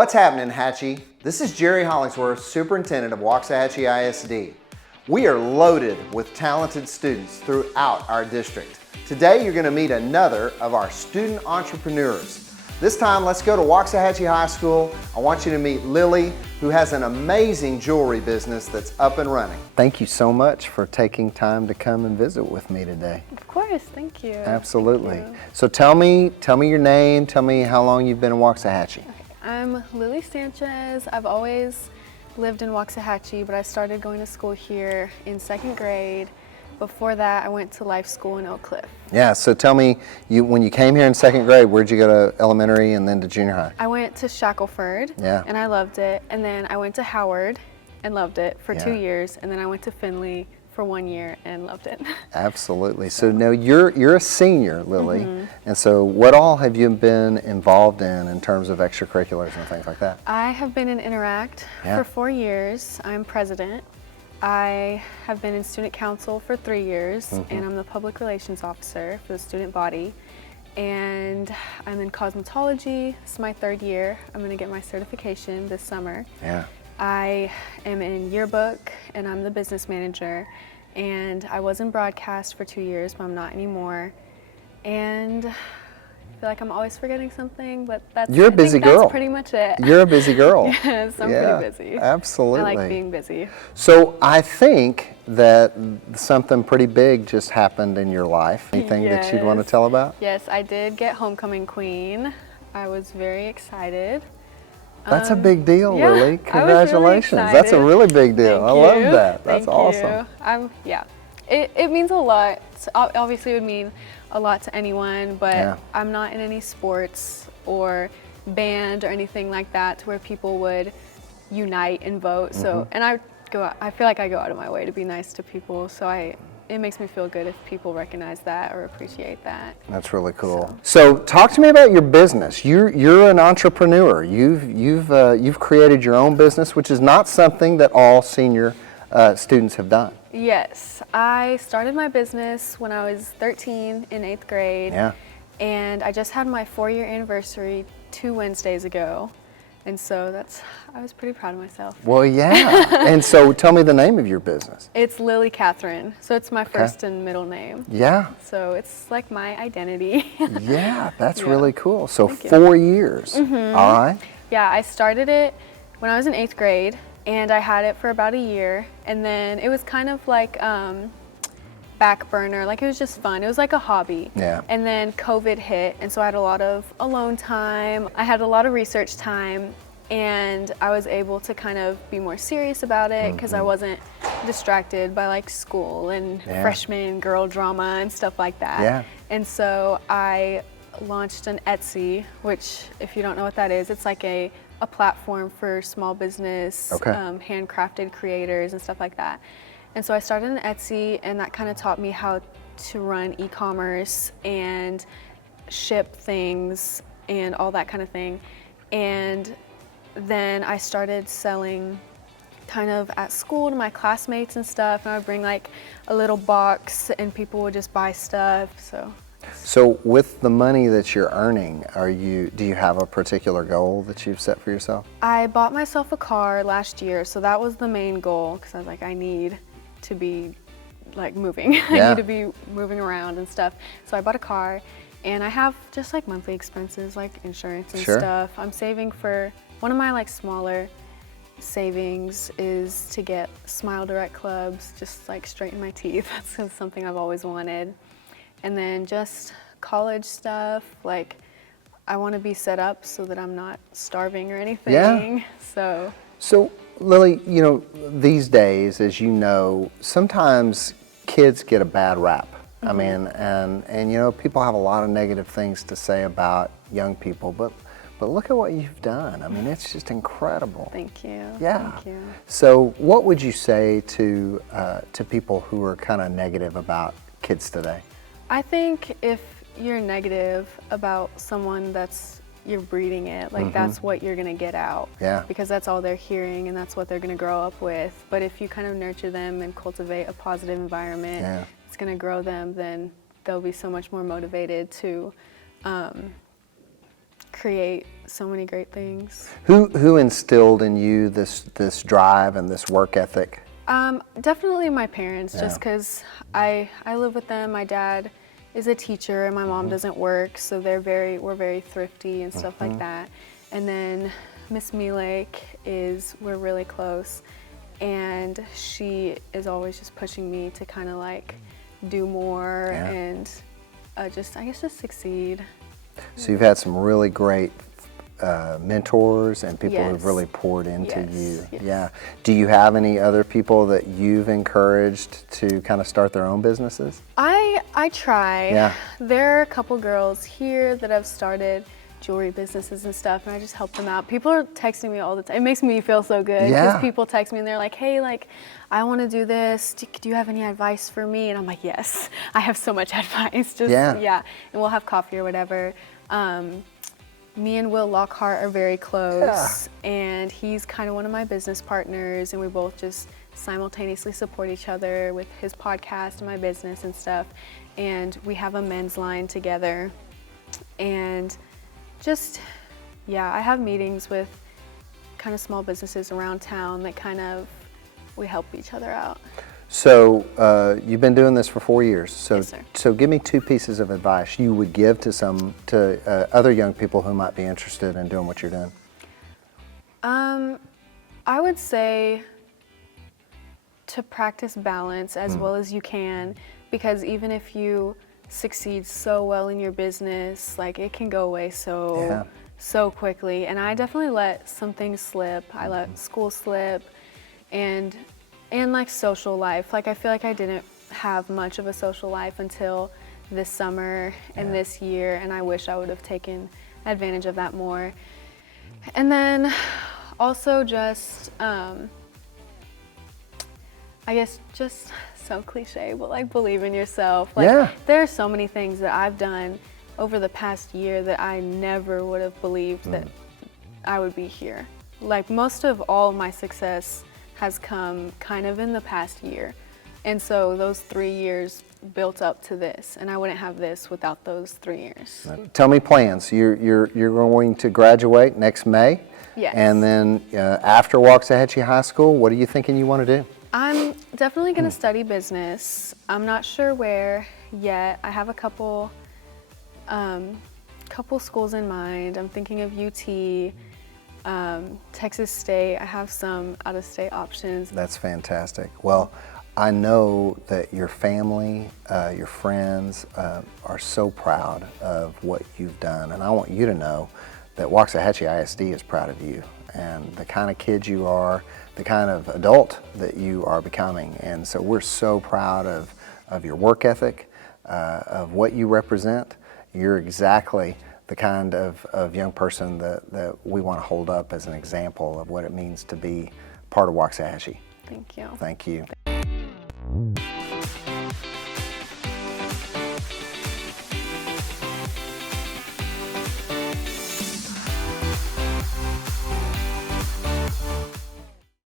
What's happening, Hachie? This is Jerry Hollingsworth, Superintendent of Waxahachie ISD. We are loaded with talented students throughout our district. Today, you're going to meet another of our student entrepreneurs. This time, let's go to Waxahachie High School. I want you to meet Lily, who has an amazing jewelry business that's up and running. Thank you so much for taking time to come and visit with me today. Of course, thank you. Absolutely. Thank you. So tell me your name, tell me how long you've been in Waxahachie. Okay. I'm Lily Sanchez. I've always lived in Waxahachie, but I started going to school here in 2nd grade. Before that, I went to life school in Oak Cliff. Yeah, so tell me, when you came here in 2nd grade, where'd you go to elementary and then to junior high? I went to Shackleford, and I loved it. And then I went to Howard and loved it for 2 years. And then I went to Findlay for 1 year and loved it. Absolutely. So now you're a senior, Lily. And so what all have you been involved in terms of extracurriculars and things like that? I have been in Interact for 4 years. I'm president. I have been in student council for 3 years, and I'm the public relations officer for the student body. And I'm in cosmetology. It's my 3rd year. I'm going to get my certification this summer. Yeah. I am in yearbook, and I'm the business manager. And I was in broadcast for 2 years, but I'm not anymore. And I feel like I'm always forgetting something, but You're a busy girl. That's pretty much it. You're a busy girl. Yes, I'm pretty busy. Absolutely. I like being busy. So I think that something pretty big just happened in your life. Anything that you'd want to tell about? Yes, I did get homecoming queen. I was very excited. That's a big deal, yeah, Lily. Congratulations. Really That's a really big deal. I love that. That's awesome. It means a lot. Obviously, it would mean a lot to anyone, but I'm not in any sports or band or anything like that to where people would unite and vote. So, and I feel like I go out of my way to be nice to people. So it makes me feel good if people recognize that or appreciate that. That's really cool. So talk to me about your business. You're an entrepreneur. You've created your own business, which is not something that all senior students have done. Yes, I started my business when I was 13 in 8th grade. Yeah. And I just had my 4-year anniversary 2 Wednesdays ago. And so I was pretty proud of myself. Well, yeah. And so tell me the name of your business. It's Lily Catherine. So it's my first and middle name. Yeah. So it's like my identity. Yeah, that's really cool. So 4 years. All right. Yeah, I started it when I was in 8th grade. And I had it for about a year, and then it was kind of like back burner, like it was just fun. It was like a hobby. Yeah. And then COVID hit, and so I had a lot of alone time. I had a lot of research time, and I was able to kind of be more serious about it because I wasn't distracted by like school and freshman girl drama and stuff like that. Yeah. And so I launched an Etsy, which if you don't know what that is, it's like a platform for small business, handcrafted creators and stuff like that. And so I started an Etsy, and that kind of taught me how to run e-commerce and ship things and all that kind of thing. And then I started selling kind of at school to my classmates and stuff, and I would bring like a little box and people would just buy stuff. So with the money that you're earning, do you have a particular goal that you've set for yourself? I bought myself a car last year, so that was the main goal, because I was like, I need to be like moving. I need to be moving around and stuff. So I bought a car, and I have just like monthly expenses like insurance and stuff. I'm saving for one of my like smaller savings is to get Smile Direct clubs, just like straighten my teeth. That's something I've always wanted. And then just college stuff, like I want to be set up so that I'm not starving or anything. Yeah. So Lily, these days, as you know, sometimes kids get a bad rap. I mean, and people have a lot of negative things to say about young people, but look at what you've done. I mean, it's just incredible. Thank you. Yeah. Thank you. So what would you say to people who are kind of negative about kids today? I think if you're negative about someone you're breeding it, like that's what you're gonna get out. Yeah. Because that's all they're hearing and that's what they're gonna grow up with. But if you kind of nurture them and cultivate a positive environment, it's gonna grow them, then they'll be so much more motivated to create so many great things. Who instilled in you this drive and this work ethic? Definitely my parents, just because I live with them. My dad is a teacher and my mom doesn't work, so we're very thrifty and stuff like that. And then Miss Milek we're really close, and she is always just pushing me to kind of like do more and just succeed. So you've had some really great mentors and people who've really poured into you. Yes. Yeah. Do you have any other people that you've encouraged to kind of start their own businesses? I try. Yeah. There are a couple girls here that have started jewelry businesses and stuff, and I just help them out. People are texting me all the time. It makes me feel so good because people text me and they're like, hey, like, I want to do this. Do you have any advice for me? And I'm like, yes, I have so much advice. Just and we'll have coffee or whatever. Me and Will Lockhart are very close, and he's kind of one of my business partners, and we both just simultaneously support each other with his podcast and my business and stuff. And we have a men's line together, and just, I have meetings with kind of small businesses around town that kind of, we help each other out. So you've been doing this for 4 years. So, Yes, sir. So give me 2 pieces of advice you would give to other young people who might be interested in doing what you're doing. I would say to practice balance as well as you can, because even if you succeed so well in your business, like it can go away so quickly. And I definitely let some things slip. I let school slip and like social life. Like I feel like I didn't have much of a social life until this summer and this year, and I wish I would have taken advantage of that more. And then also just, I guess just so cliche, but like believe in yourself. Like there are so many things that I've done over the past year that I never would have believed that I would be here. Like most of all my success has come kind of in the past year. And so those 3 years built up to this, and I wouldn't have this without those 3 years. Tell me plans. You're going to graduate next May. Yes. And then after Waxahachie High School, what are you thinking you want to do? I'm definitely going to study business. I'm not sure where yet. I have a couple schools in mind. I'm thinking of UT, Texas State. I have some out-of-state options. That's fantastic. Well, I know that your family, your friends are so proud of what you've done, and I want you to know that Waxahachie ISD is proud of you and the kind of kid you are, the kind of adult that you are becoming. And so we're so proud of your work ethic, of what you represent. You're exactly the kind of young person that we want to hold up as an example of what it means to be part of Waxahachie. Thank you. Thank you.